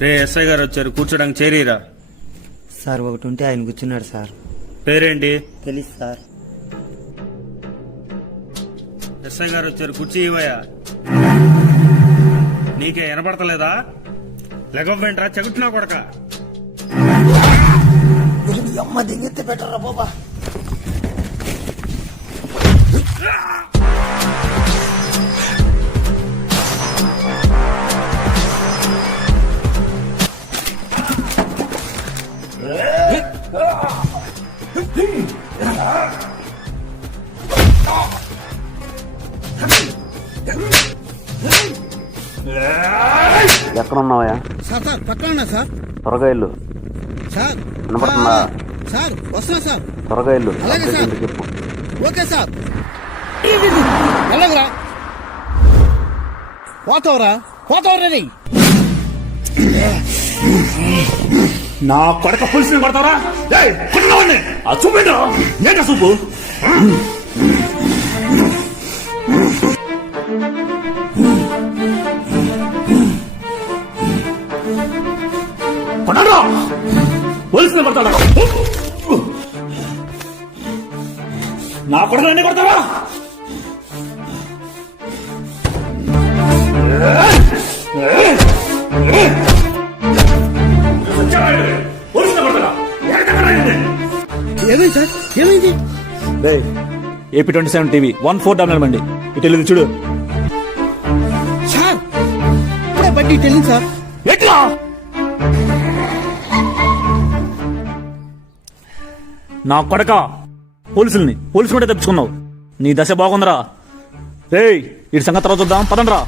రే SI గారు వచ్చారు కూర్చోడానికి చేరీరా. సార్ ఒకటి ఉంటే ఆయన కూర్చున్నాడు సార్. పేరేంటి? తెలుసు సార్. ఎస్ఐ గారు వచ్చారు కుర్చీ ఇవ్వయా నీకే వినపడతలేదా? లెగవ్వేంట్రా చెగుట్టునా కొడక. అమ్మ దిగెత్తి పెట్టరా బాబా? ఎక్కడ ఉన్నావయ్యా సార్ సార్ పక్కన ఉన్నా సార్. త్వరగా ఇల్లు సార్ వినపడుతుందా? సార్ వస్తున్నా సార్. త్వరగా ఇల్లు అలాగే సార్. చెప్పు. Okay sir. వెళ్ళగరా పోతావరా. పోతావరా నీ. నా కొడక పులిసిని. ఆ చూపిండు ఏంట చూపు? ఎక్కడ ఏమైంది సార్? ఏమైంది? AP twenty seven TV one four double nine అండి ఇటు చూడు. సార్ ఇప్పుడే బట్టి తెలియదు సార్. ఎట్లా? నా కొడక పోలీసుల్ని పోలీసులు కూడా తెప్పించుకున్నావు. నీ దశ బాగుందిరా. రే ఇటు సంగతి తర్వాత చూద్దాం. పదండ్రా.